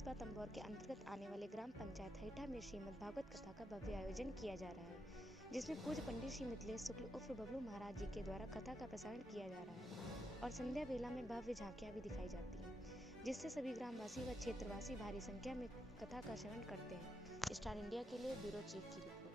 कस्बा तंबौर के अंतर्गत आने वाले ग्राम पंचायत हैठा में श्रीमद् भागवत कथा का भव्य आयोजन किया जा रहा है, जिसमें पूज्य पंडित श्री मिथिलेश शुक्ल उर्फ बबलू महाराज जी के द्वारा कथा का प्रसारण किया जा रहा है और संध्या बेला में भव्य झांकियां भी दिखाई जाती हैं, जिससे सभी ग्रामवासी व क्षेत्रवासी भारी संख्या में कथा का श्रवण करते हैं। स्टार इंडिया के लिए ब्यूरो चीफ की रिपोर्ट।